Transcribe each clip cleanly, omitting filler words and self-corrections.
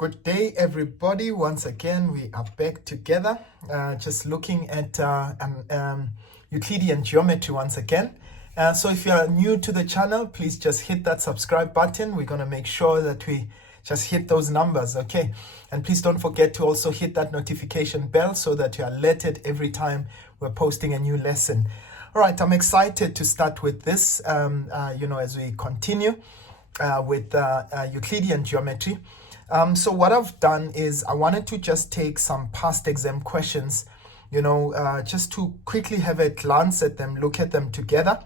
Good day, everybody. Once again, we are back together, just looking at Euclidean geometry once again. So if you are new to the channel, please just hit that subscribe button. We're going to make sure that we just hit those numbers, okay? And please don't forget to also hit that notification bell so that you are alerted every time we're posting a new lesson. All right, I'm excited to start with this, as we continue with Euclidean geometry. So what I've done is I wanted to just take some past exam questions, just to quickly have a glance at them, look at them together.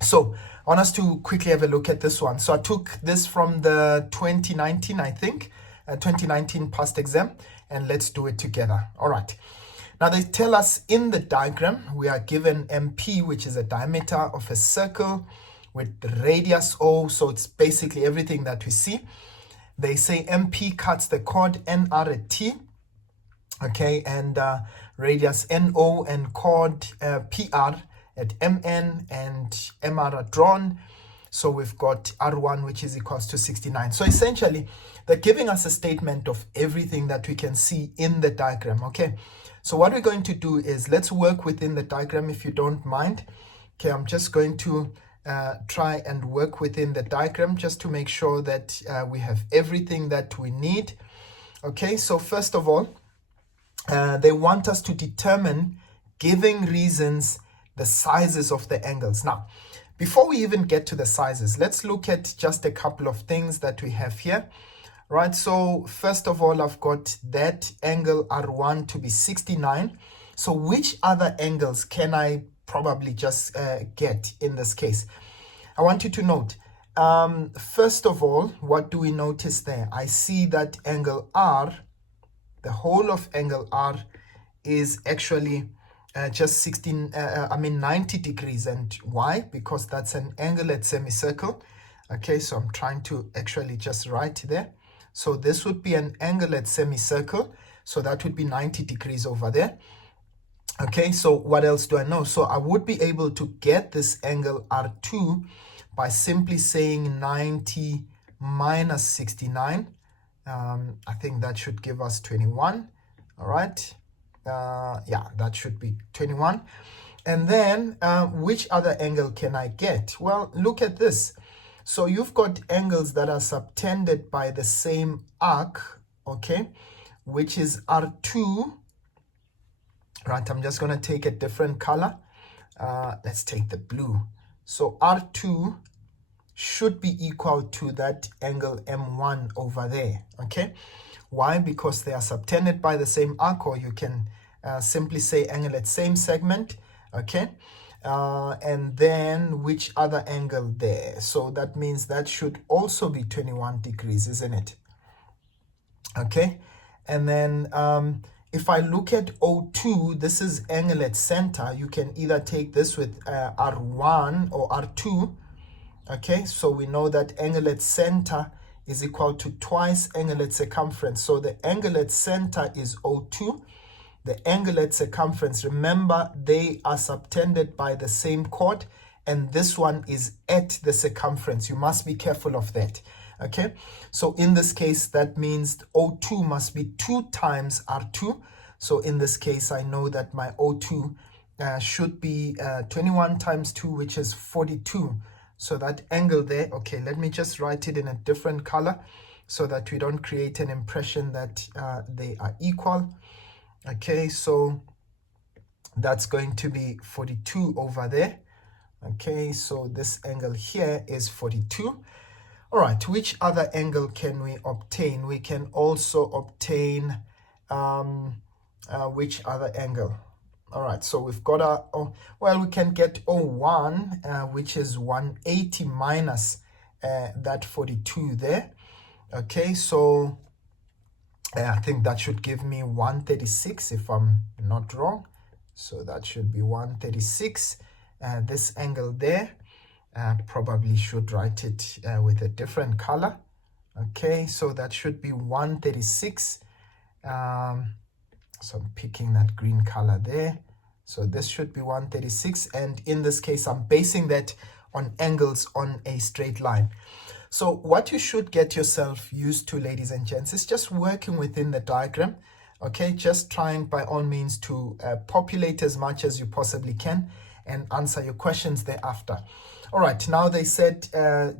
So I want us to quickly have a look at this one. So I took this from the 2019, 2019 past exam, and let's do it together. All right. Now they tell us in the diagram, we are given MP, which is a diameter of a circle with the radius O. So it's basically everything that we see. They say MP cuts the chord NR at T, okay, and radius NO and chord PR at MN and MR are drawn. So we've got R1, which is equals to 69. So essentially, they're giving us a statement of everything that we can see in the diagram, okay? So what we're going to do is let's work within the diagram, if you don't mind. Okay, I'm just going to try and work within the diagram just to make sure that we have everything that we need. Okay, so first of all, they want us to determine, giving reasons, the sizes of the angles. Now, before we even get to the sizes, let's look at just a couple of things that we have here. Right, so first of all, I've got that angle R1 to be 69. So which other angles can I probably just get in this case? I want you to note, first of all, what do we notice there? I see that angle R, the whole of angle R is actually just 90 degrees. And why? Because that's an angle at semicircle. Okay, so I'm trying to actually just write there. So this would be an angle at semicircle. So that would be 90 degrees over there. Okay, so what else do I know? So I would be able to get this angle R2 by simply saying 90 minus 69. I think that should give us 21. All right. Yeah, that should be 21. And then which other angle can I get? Well, look at this. So you've got angles that are subtended by the same arc, okay, which is R2. Right, I'm just going to take a different color. Let's take the blue. So R2 should be equal to that angle M1 over there, okay? Why? Because they are subtended by the same arc, or you can simply say angle at same segment, okay? And then which other angle there? So that means that should also be 21 degrees, isn't it? Okay, and then if I look at O2, this is angle at center. You can either take this with R1 or R2. Okay, so we know that angle at center is equal to twice angle at circumference. So the angle at center is O2. The angle at circumference, remember, they are subtended by the same chord, and this one is at the circumference. You must be careful of that. Okay, so in this case, that means O2 must be 2 times R2. So in this case, I know that my O2 should be 21 times 2, which is 42. So that angle there, okay, let me just write it in a different color so that we don't create an impression that they are equal. Okay, so that's going to be 42 over there. Okay, so this angle here is 42. All right, which other angle can we obtain? We can also obtain which other angle? All right, so we've got we can get O1, which is 180 minus that 42 there. Okay, so I think that should give me 136 if I'm not wrong. So that should be 136. This angle there, probably should write it with a different color. Okay, so that should be 136. So I'm picking that green color there. So this should be 136. And in this case, I'm basing that on angles on a straight line. So what you should get yourself used to, ladies and gents, is just working within the diagram. Okay, just trying by all means to populate as much as you possibly can and answer your questions thereafter. All right, now they said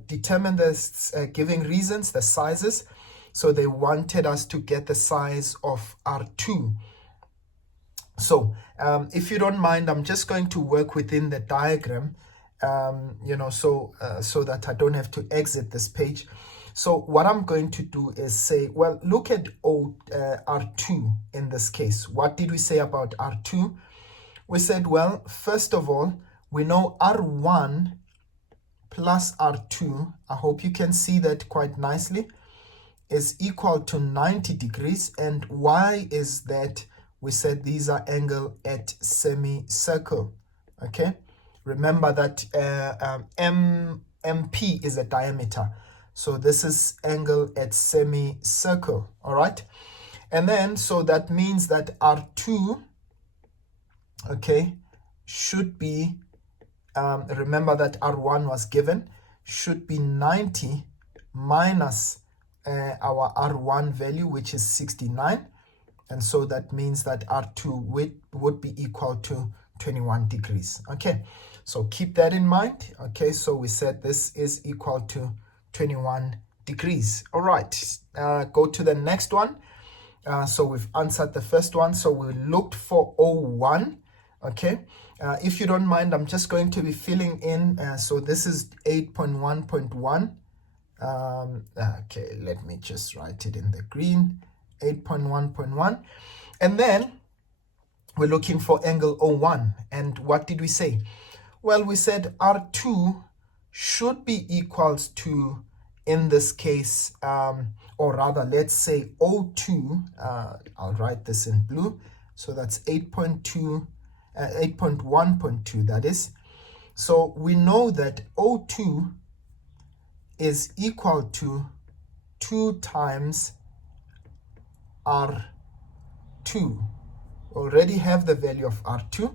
determine the giving reasons, the sizes. So they wanted us to get the size of R2. So if you don't mind, I'm just going to work within the diagram, so that I don't have to exit this page. So what I'm going to do is say, well, look at R2 in this case. What did we say about R2? We said, well, first of all, we know R1 plus R2, I hope you can see that quite nicely, is equal to 90 degrees. And why is that? We said these are angle at semicircle. Okay, remember that MP is a diameter, so this is angle at semicircle. All right, and then so that means that R2, okay, should be remember that R1 was given, should be 90 minus our R1 value, which is 69. And so that means that R2 would be equal to 21 degrees. Okay, so keep that in mind. Okay, so we said this is equal to 21 degrees. All right, go to the next one. So we've answered the first one. So we looked for O1. Okay, if you don't mind, I'm just going to be filling in. So this is 8.1.1. Okay, let me just write it in the green. 8.1.1, and then we're looking for angle O1. And what did we say? Well, we said R2 should be equals to, in this case, or rather, let's say O2. I'll write this in blue. So that's 8.1.2, that is. So we know that O2 is equal to 2 times R2. Already have the value of R2,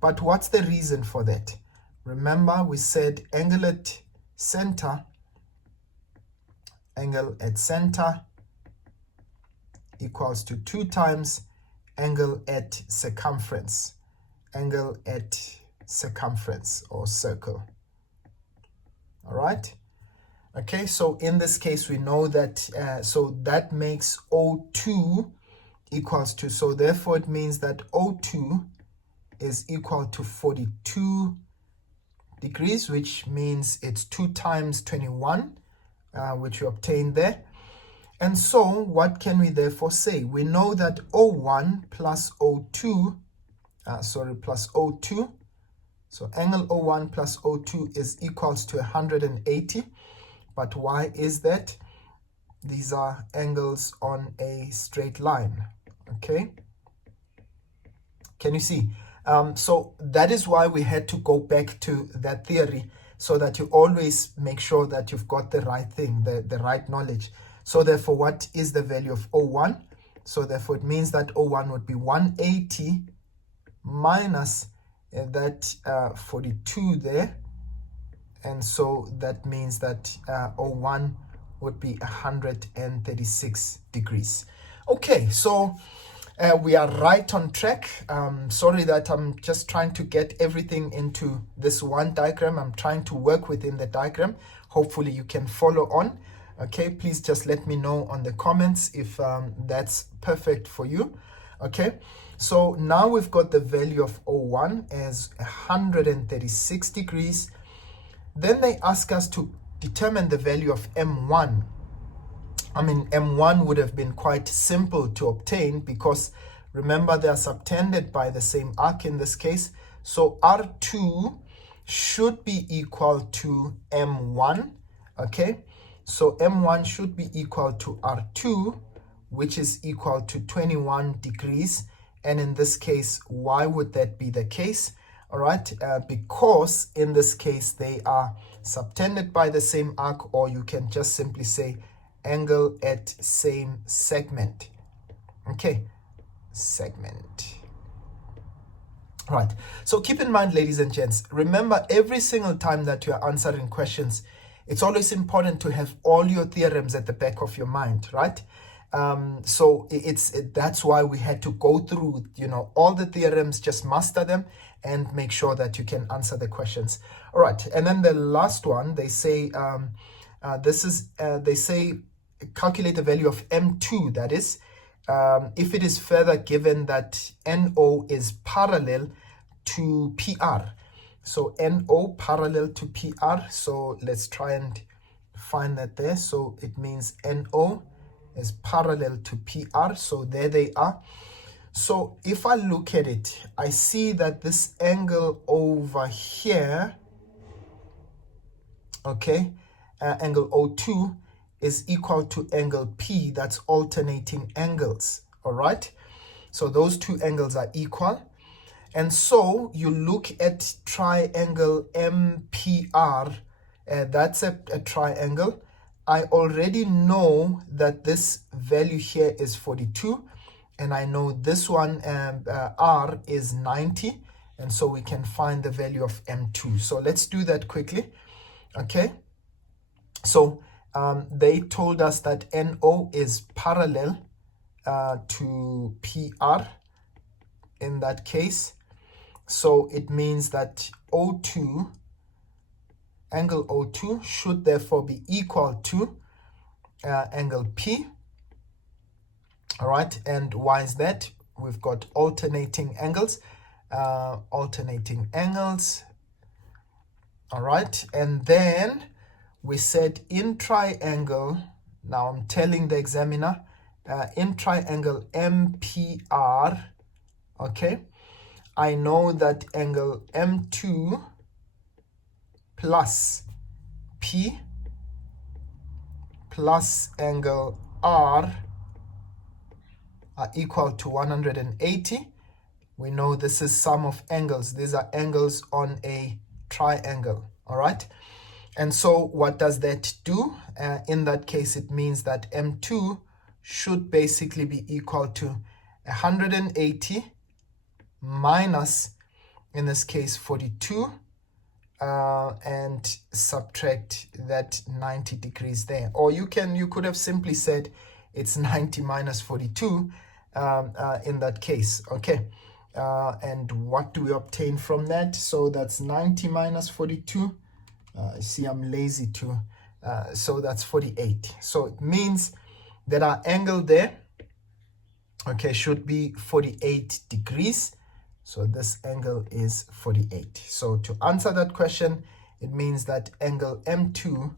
but what's the reason for that? Remember, we said angle at center equals to 2 times angle at circumference or circle. All right. Okay, so in this case, we know that, so that makes O2 equals to, so therefore it means that O2 is equal to 42 degrees, which means it's 2 times 21, which we obtained there. And so what can we therefore say? We know that O1 plus O2, plus O2, so angle O1 plus O2 is equals to 180. But why is that? These are angles on a straight line. Okay, can you see? So that is why we had to go back to that theory, so that you always make sure that you've got the right thing, the right knowledge. So therefore, what is the value of O1? So therefore, it means that O1 would be 180 minus that 42 there. And so that means that O1 would be 136 degrees. Okay, so we are right on track. Sorry that I'm just trying to get everything into this one diagram. I'm trying to work within the diagram. Hopefully you can follow on. Okay, please just let me know on the comments if that's perfect for you. Okay, so now we've got the value of O1 as 136 degrees. Then they ask us to determine the value of M1. I mean, M1 would have been quite simple to obtain because remember they are subtended by the same arc in this case. So R2 should be equal to M1. Okay, so M1 should be equal to R2, which is equal to 21 degrees. And in this case, why would that be the case? All right, because in this case, they are subtended by the same arc, or you can just simply say angle at same segment. Okay, segment. All right, so keep in mind, ladies and gents, remember every single time that you are answering questions, it's always important to have all your theorems at the back of your mind, right? So that's why we had to go through, all the theorems, just master them and make sure that you can answer the questions. All right, and then the last one, they say, they say calculate the value of M2, that is, if it is further given that NO is parallel to PR. So NO parallel to PR, so let's try and find that there. So it means NO is parallel to PR, so there they are. So if I look at it, I see that this angle over here, okay, angle O2 is equal to angle P, that's alternating angles, all right? So those two angles are equal. And so you look at triangle MPR, that's a triangle. I already know that this value here is 42, and I know this one, R, is 90, and so we can find the value of M2. So let's do that quickly, okay? So they told us that NO is parallel to PR in that case. So it means that O2, angle O2 should therefore be equal to angle P. All right, and why is that? We've got alternating angles, all right, and then we said in triangle, now I'm telling the examiner, in triangle MPR, okay, I know that angle M2 plus P plus angle R are equal to 180. We know this is sum of angles. These are angles on a triangle, all right? And so what does that do? In that case, it means that M2 should basically be equal to 180 minus, in this case, 42, and subtract that 90 degrees there. Or you could have simply said it's 90 minus 42 in that case, okay? And what do we obtain from that? So that's 90 minus 42. See, I'm lazy too. So that's 48. So it means that our angle there, okay, should be 48 degrees. So this angle is 48. So to answer that question, it means that angle M2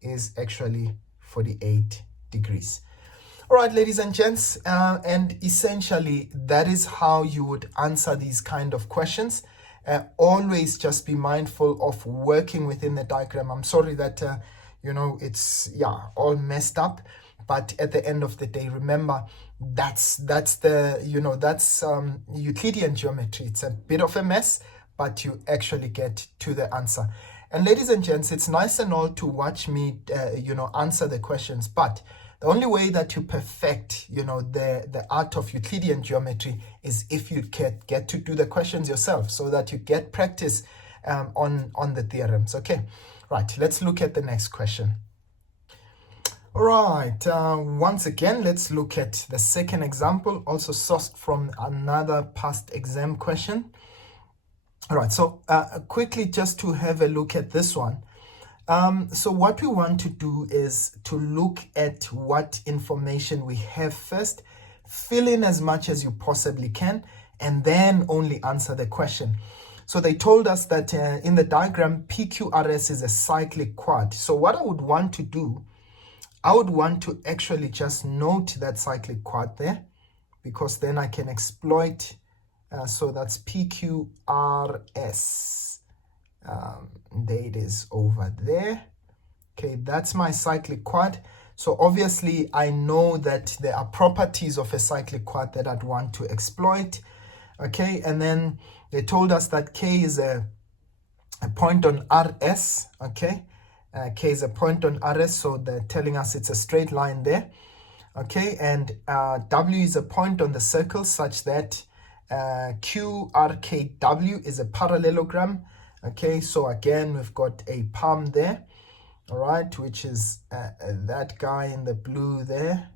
is actually 48 degrees. All right, ladies and gents, and essentially that is how you would answer these kind of questions. Always just be mindful of working within the diagram. I'm sorry that it's all messed up, but at the end of the day, remember that's Euclidean geometry. It's a bit of a mess, but you actually get to the answer. And ladies and gents, it's nice and all to watch me answer the questions, but the only way that you perfect, the art of Euclidean geometry is if you get to do the questions yourself, so that you get practice on the theorems. Okay, right. Let's look at the next question. All right. Once again, let's look at the second example, also sourced from another past exam question. All right. So quickly, just to have a look at this one. So what we want to do is to look at what information we have first, fill in as much as you possibly can, and then only answer the question. So they told us that in the diagram, PQRS is a cyclic quad. So what I would want to do, I would want to actually just note that cyclic quad there, because then I can exploit, so that's PQRS. There it is over there. Okay, that's my cyclic quad. So obviously I know that there are properties of a cyclic quad that I'd want to exploit. Okay, and then they told us that K is a point on RS. Okay, K is a point on RS, so they're telling us it's a straight line there. Okay, and W is a point on the circle such that QRKW is a parallelogram Okay, so again, we've got a palm there, all right, which is that guy in the blue there.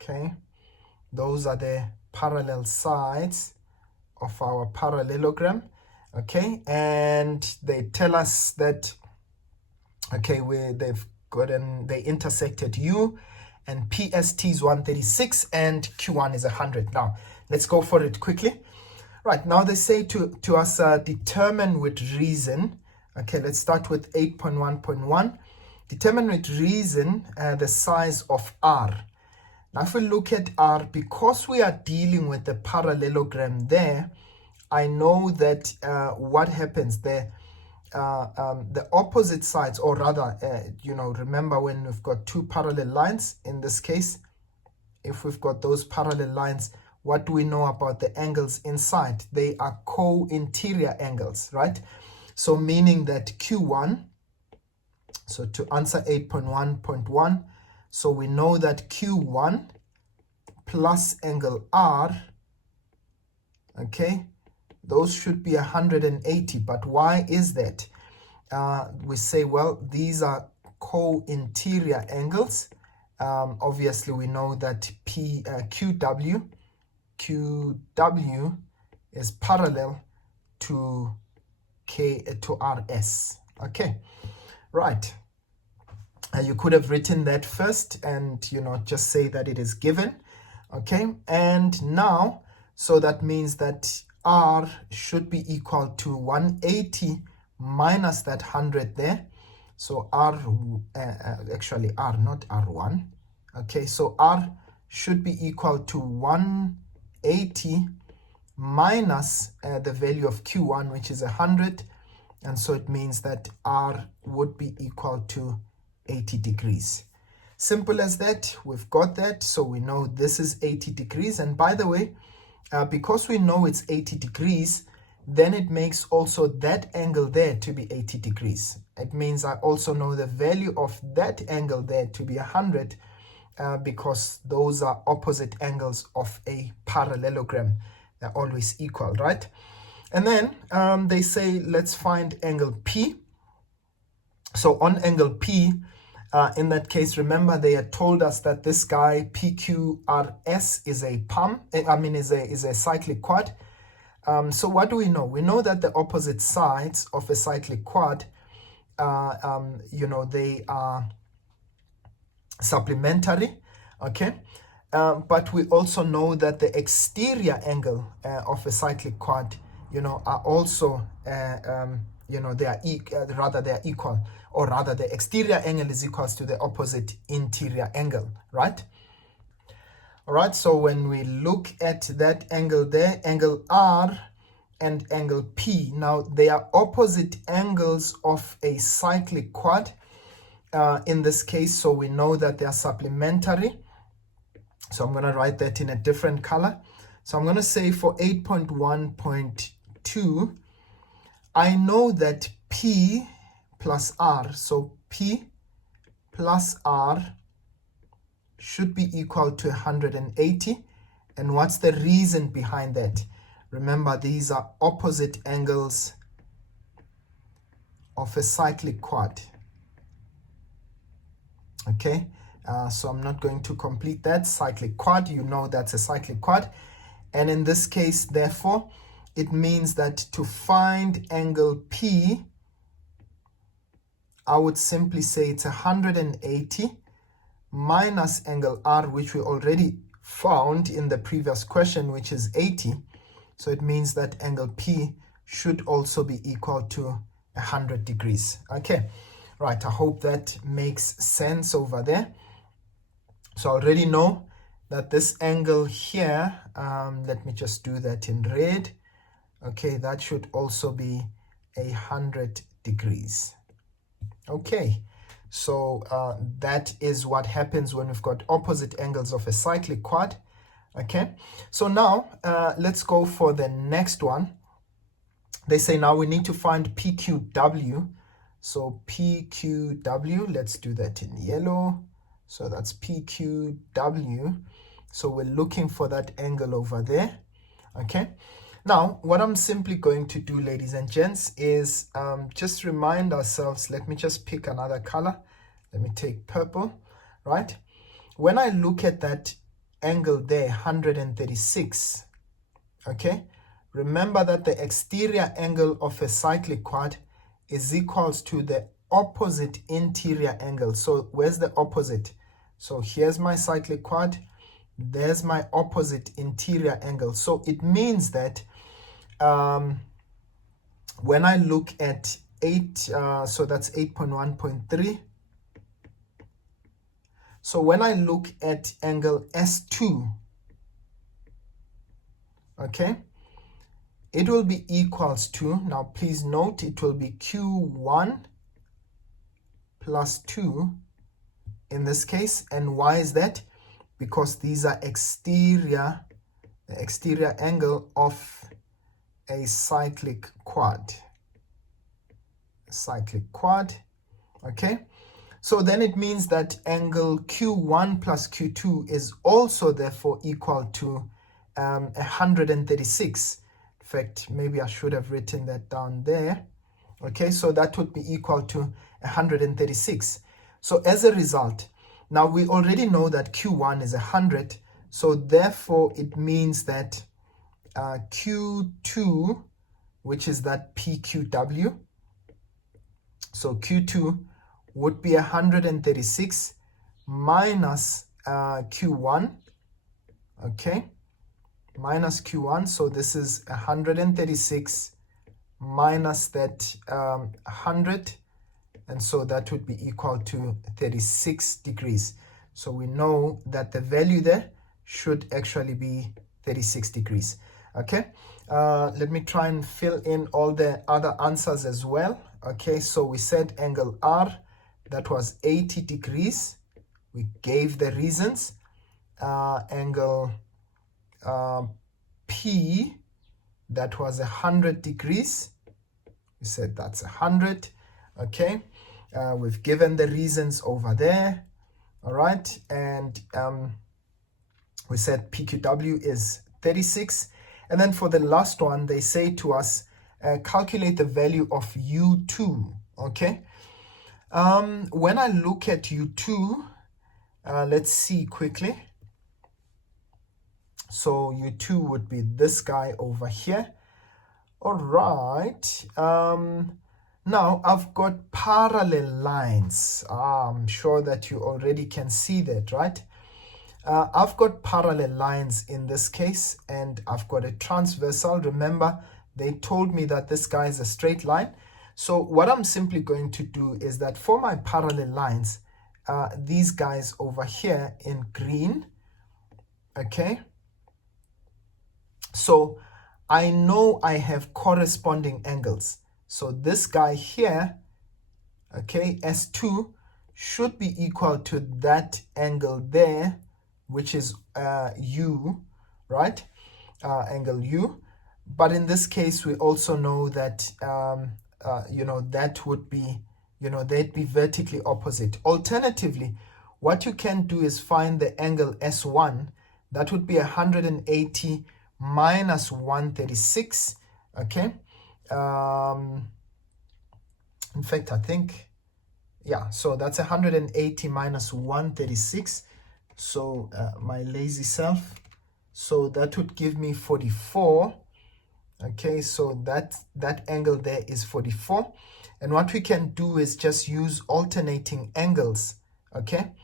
Okay, those are the parallel sides of our parallelogram. Okay, and they tell us that, okay, they intersected U, and PST is 136 and Q1 is 100. Now let's go for it quickly. Right, now they say to us, determine with reason. Okay, let's start with 8.1.1. Determine with reason the size of R. Now if we look at R, because we are dealing with the parallelogram there, I know that what happens there, the opposite sides, or rather, remember when we've got two parallel lines, in this case, if we've got those parallel lines, what do we know about the angles inside? They are co-interior angles, right? So meaning that Q1, so to answer 8.1.1, so we know that Q1 plus angle R, okay, those should be 180. But why is that? We say, well, these are co-interior angles. Obviously, we know that QW is parallel to RS. Okay, right. You could have written that first and just say that it is given. Okay, and now, so that means that R should be equal to 180 minus that 100 there. So actually R, not R1. Okay, so R should be equal to 180 minus the value of Q1, which is 100. And so it means that R would be equal to 80 degrees. Simple as that. We've got that. So we know this is 80 degrees. And by the way, because we know it's 80 degrees, then it makes also that angle there to be 80 degrees. It means I also know the value of that angle there to be 100, because those are opposite angles of a parallelogram. They're always equal, right? And then they say, let's find angle P. So on angle P, in that case, remember they had told us that this guy PQRS is a is a cyclic quad. So what do we know? We know that the opposite sides of a cyclic quad, they are supplementary, okay? But we also know that the exterior angle of a cyclic quad, are also, they are equal, or rather the exterior angle is equals to the opposite interior angle, right? All right, so when we look at that angle there, angle R and angle P, now they are opposite angles of a cyclic quad in this case, so we know that they are supplementary. So I'm going to write that in a different color. So I'm going to say for 8.1.2, I know that P plus R, so P plus R should be equal to 180. And what's the reason behind that? Remember, these are opposite angles of a cyclic quad. Okay, so I'm not going to complete that. Cyclic quad, that's a cyclic quad. And in this case, therefore, it means that to find angle P, I would simply say it's 180 minus angle R, which we already found in the previous question, which is 80. So it means that angle P should also be equal to 100 degrees. Okay, right, I hope that makes sense over there. So I already know that this angle here, let me just do that in red. Okay, that should also be 100 degrees. Okay, so that is what happens when we've got opposite angles of a cyclic quad. Okay, so now let's go for the next one. They say now we need to find PQW. So PQW, let's do that in yellow. So that's PQW. So we're looking for that angle over there. Okay, Now, what I'm simply going to do, ladies and gents, is just remind ourselves. Let me just pick another color. Let me take purple, right? When I look at that angle there, 136, okay? Remember that the exterior angle of a cyclic quad is equals to the opposite interior angle. So where's the opposite? So here's my cyclic quad. There's my opposite interior angle. So it means that when I look at 8, so that's 8.1.3. So when I look at angle S2, okay, it will be equals to, now please note, it will be Q1 plus 2 in this case. And why is that? Because these are the exterior angle of a cyclic quad. Okay? So then it means that angle Q1 plus Q2 is also therefore equal to 136. In fact, maybe I should have written that down there. Okay, so that would be equal to 136. So as a result, now we already know that Q1 is 100. So therefore it means that Q2, which is that PQW, so Q2 would be 136 minus Q1, okay, minus Q1. So this is 136 minus that 100, and so that would be equal to 36 degrees. So we know that the value there should actually be 36 degrees. Okay, let me try and fill in all the other answers as well. Okay, so we said angle R, that was 80 degrees. We gave the reasons. Angle P, that was 100 degrees. We said that's 100. Okay, we've given the reasons over there. All right, and we said PQW is 36. And then for the last one, they say to us, calculate the value of U2. Okay, when I look at U2, let's see quickly. So U2 would be this guy over here. All right. Now I've got parallel lines. I'm sure that you already can see that, right? I've got parallel lines in this case, and I've got a transversal. Remember, they told me that this guy is a straight line. So what I'm simply going to do is that for my parallel lines, these guys over here in green, okay? So I know I have corresponding angles. So this guy here, okay, S2, should be equal to that angle there, which is U, right? Angle U. But in this case, we also know that, that would be, they'd be vertically opposite. Alternatively, what you can do is find the angle S1. That would be 180 minus 136, okay? In fact, I think, yeah, so that's 180 minus 136. So my lazy self, so that would give me 44. Okay, so that angle there is 44. And what we can do is just use alternating angles, okay,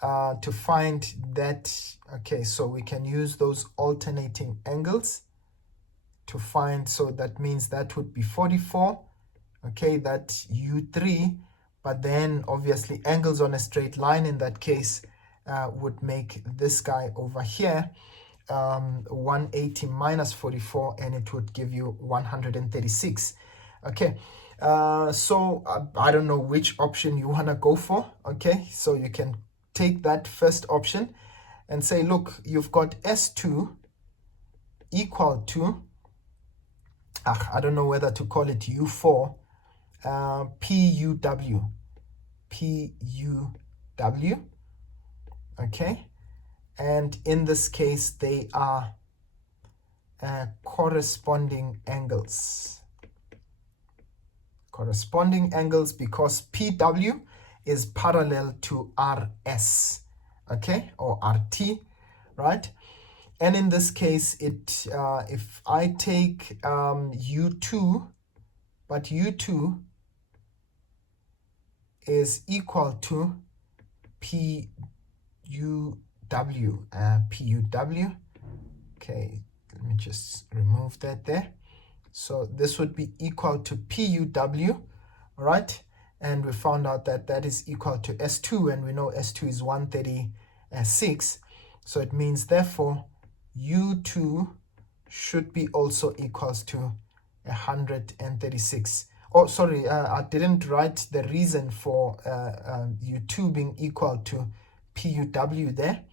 to find that. Okay, so we can use those alternating angles to find, so that means that would be 44, okay, that's U3, but then obviously angles on a straight line in that case would make this guy over here 180 minus 44, and it would give you 136. Okay, so I don't know which option you want to go for. Okay, so you can take that first option and say, look, you've got S2 equal to, I don't know whether to call it U4, PUW, okay, and in this case they are corresponding angles. Corresponding angles, because PW is parallel to RS, okay, or RT, right? And in this case, it if I take U2, but U2 is equal to PUW, PUW. Okay, let me just remove that there. So this would be equal to PUW, all right? And we found out that that is equal to S2, and we know S2 is 136. So it means, therefore, U2 should be also equals to 136. Oh, sorry, I didn't write the reason for U2 being equal to PUW there.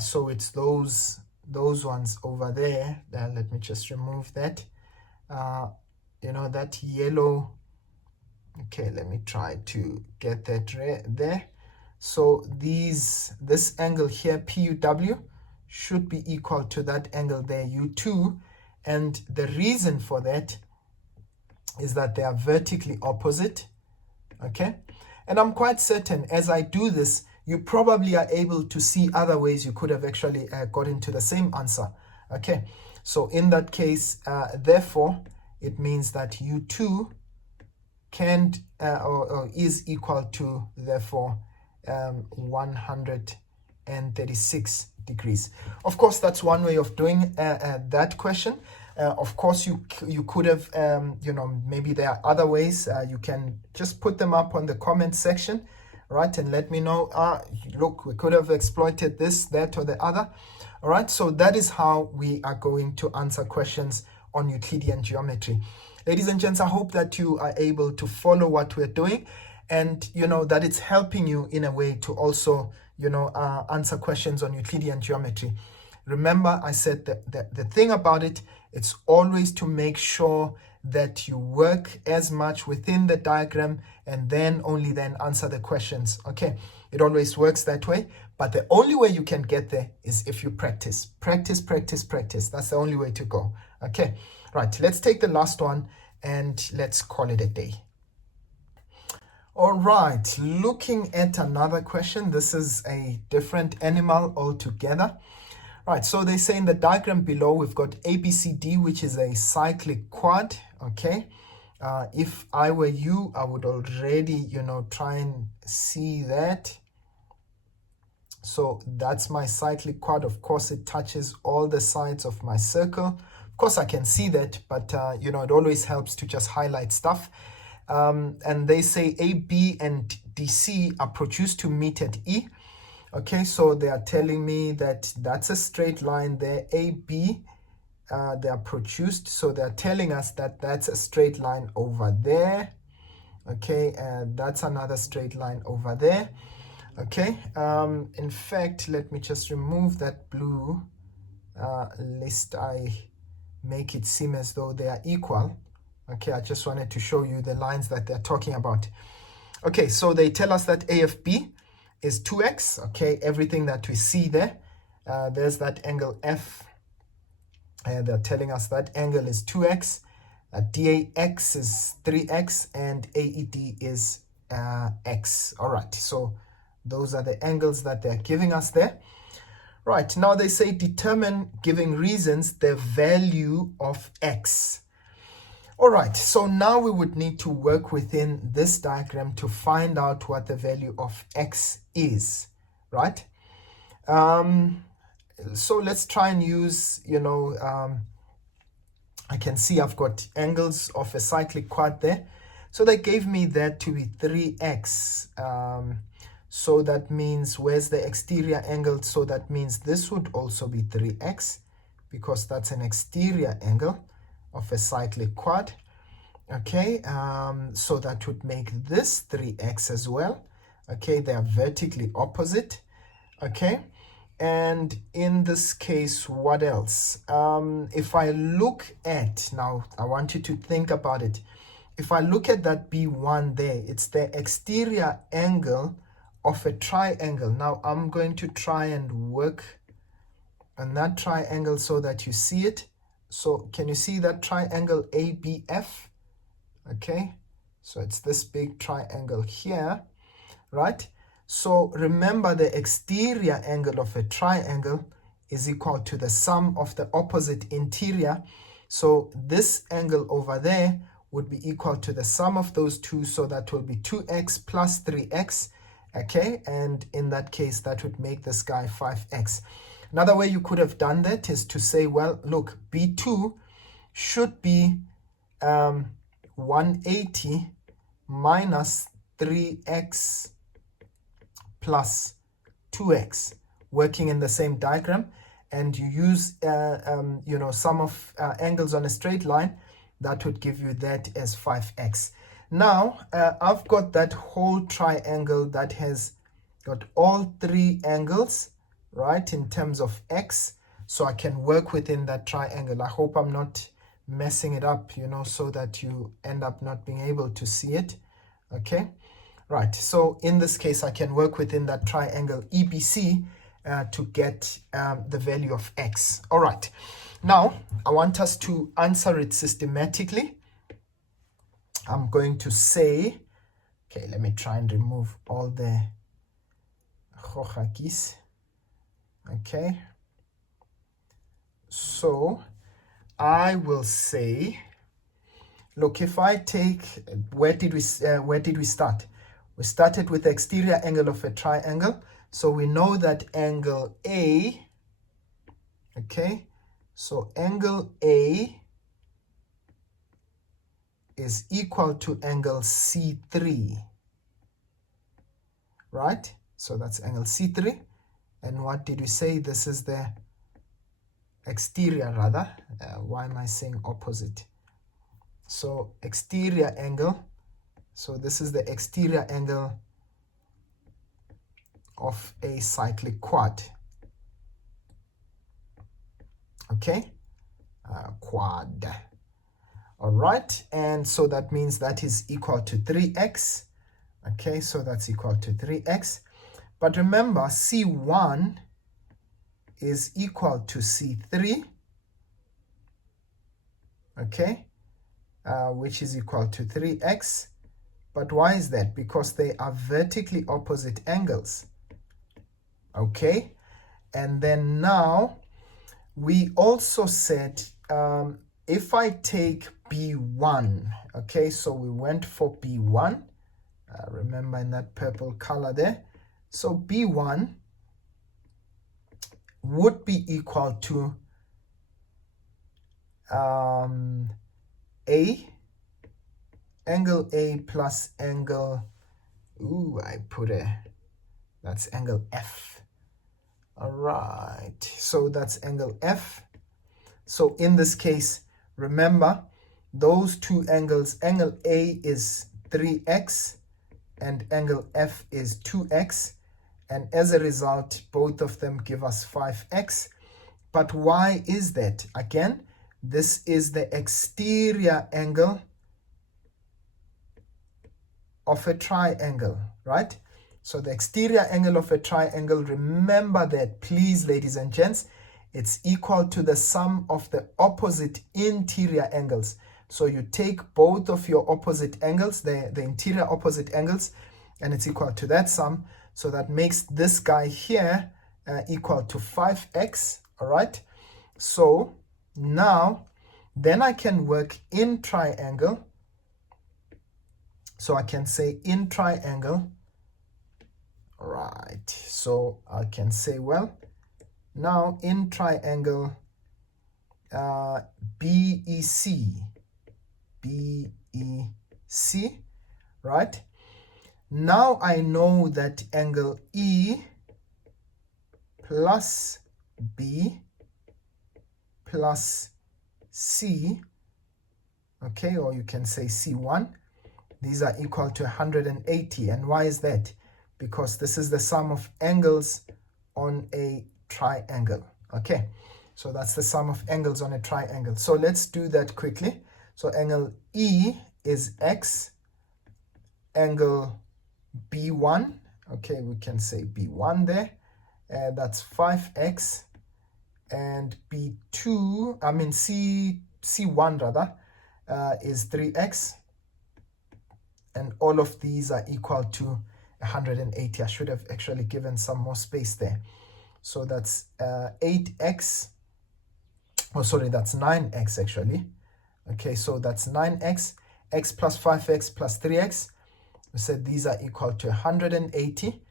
So it's those ones over there. Let me just remove that. You know, that yellow. Okay, let me try to get that there. So this angle here, PUW, should be equal to that angle there, U2. And the reason for that is that they are vertically opposite, okay? And I'm quite certain as I do this, you probably are able to see other ways you could have actually got into the same answer, okay? So in that case, therefore, it means that U2 can't or is equal to, therefore, 136 degrees. Of course, that's one way of doing that question. Of course, you could have, you know, maybe there are other ways. You can just put them up on the comment section, right? And let me know, look, we could have exploited this, that, or the other. All right, so that is how we are going to answer questions on Euclidean geometry. Ladies and gents, I hope that you are able to follow what we're doing, and you know that it's helping you in a way to also, you know, answer questions on Euclidean geometry. Remember, I said that the thing about it, it's always to make sure that you work as much within the diagram and then only then answer the questions, okay? It always works that way, but the only way you can get there is if you practice. Practice, practice, practice. That's the only way to go, okay? Right, let's take the last one and let's call it a day. All right, looking at another question. This is a different animal altogether. Right, so they say in the diagram below, we've got ABCD, which is a cyclic quad, okay? If I were you, I would already, you know, try and see that. So that's my cyclic quad. Of course, it touches all the sides of my circle. Of course, I can see that, but, you know, it always helps to just highlight stuff. And they say AB and DC are produced to meet at E. Okay, so they are telling me that that's a straight line there, AB, they are produced. So they're telling us that that's a straight line over there. Okay, that's another straight line over there. Okay, in fact, let me just remove that blue lest I make it seem as though they are equal. Okay, I just wanted to show you the lines that they're talking about. Okay, so they tell us that AFB is 2x, okay, everything that we see there. There's that angle F, and they're telling us that angle is 2x, DAX is 3x, and AED is x. All right, so those are the angles that they're giving us there. Right, now they say determine, giving reasons, the value of x. All right, so now we would need to work within this diagram to find out what the value of x is, right? So let's try and use, you know, I can see I've got angles of a cyclic quad there. So they gave me that to be 3x. So that means, where's the exterior angle? So that means this would also be 3x, because that's an exterior angle of a cyclic quad. Okay, so that would make this 3x as well. Okay, they are vertically opposite. Okay, and in this case, what else? If I look at, now I want you to think about it. If I look at that B1 there, it's the exterior angle of a triangle. Now I'm going to try and work on that triangle so that you see it. So can you see that triangle ABF? Okay, so it's this big triangle here, right? So remember, the exterior angle of a triangle is equal to the sum of the opposite interior. So this angle over there would be equal to the sum of those two, so that will be 2x plus 3x, okay? And in that case, that would make this guy 5x. Another way you could have done that is to say, well, look, B2 should be 180 minus 3x plus 2x, working in the same diagram, and you use sum of angles on a straight line. That would give you that as 5x. Now I've got that whole triangle that has got all three angles, right, in terms of x, so I can work within that triangle. I hope I'm not messing it up, so that you end up not being able to see it. Okay, right, so in this case I can work within that triangle EBC to get the value of x. All right, now I want us to answer it systematically. I'm going to say, okay, let me try and remove all the khokakis. Okay, so I will say, look, if I take, where did we start? We started with the exterior angle of a triangle. So we know that angle A, okay, so angle A is equal to angle C3, right? So that's angle C3. And what did we say? This is the exterior, rather. Why am I saying opposite? So exterior angle. So this is the exterior angle of a cyclic quad. Okay, quad. All right, and so that means that is equal to 3x. Okay, so that's equal to 3x. But remember, C1 is equal to C3, okay, which is equal to 3x. But why is that? Because they are vertically opposite angles. Okay, and then now we also said if I take B1, okay, so we went for B1, remember in that purple color there. So B1 would be equal to angle A plus angle, that's angle F. All right, so that's angle F. So in this case, remember those two angles, angle A is 3x and angle F is 2x. And as a result, both of them give us 5x. But why is that? Again, this is the exterior angle of a triangle, right? So the exterior angle of a triangle, remember that, please, ladies and gents, it's equal to the sum of the opposite interior angles. So you take both of your opposite angles, the interior opposite angles, and it's equal to that sum. So that makes this guy here equal to 5x, all right? So now, then I can work in triangle. So I can say in triangle, all right? So I can say, well, now in triangle BEC, right? Now I know that angle E plus B plus C, okay, or you can say C1, these are equal to 180. And why is that? Because this is the sum of angles on a triangle. Okay, so that's the sum of angles on a triangle. So let's do that quickly. So angle E is X, angle B1, okay, we can say B1 there, that's 5x, and B2, I mean C1 rather, is 3x, and all of these are equal to 180. I should have actually given some more space there. So that's 8x, oh sorry, that's 9x actually. Okay, so that's 9x, x plus 5x plus 3x. We said these are equal to 180.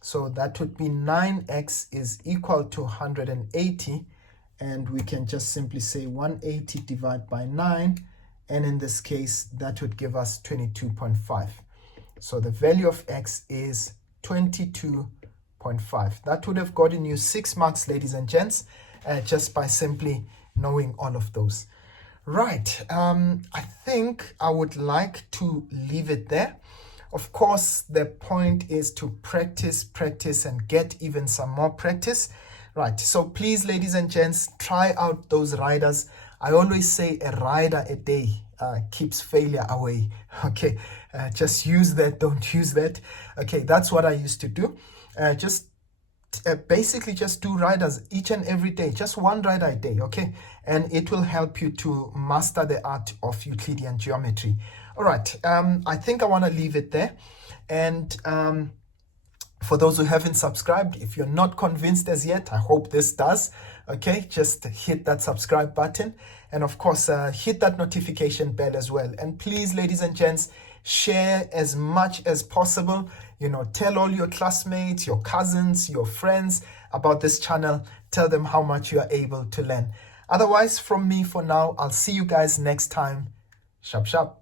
So that would be 9x is equal to 180. And we can just simply say 180 divided by 9. And in this case, that would give us 22.5. So the value of x is 22.5. That would have gotten you 6 marks, ladies and gents, just by simply knowing all of those. Right, I think I would like to leave it there. Of course, the point is to practice, and get even some more practice. Right, so please, ladies and gents, try out those riders. I always say a rider a day keeps failure away. Okay, just use that, don't use that. Okay, that's what I used to do. Basically just do riders each and every day, just one rider a day, okay? And it will help you to master the art of Euclidean geometry. All right, I think I want to leave it there. And for those who haven't subscribed, if you're not convinced as yet, I hope this does, okay? Just hit that subscribe button. And of course, hit that notification bell as well. And please, ladies and gents, share as much as possible. You know, tell all your classmates, your cousins, your friends about this channel. Tell them how much you are able to learn. Otherwise, from me for now, I'll see you guys next time. Sharp, sharp.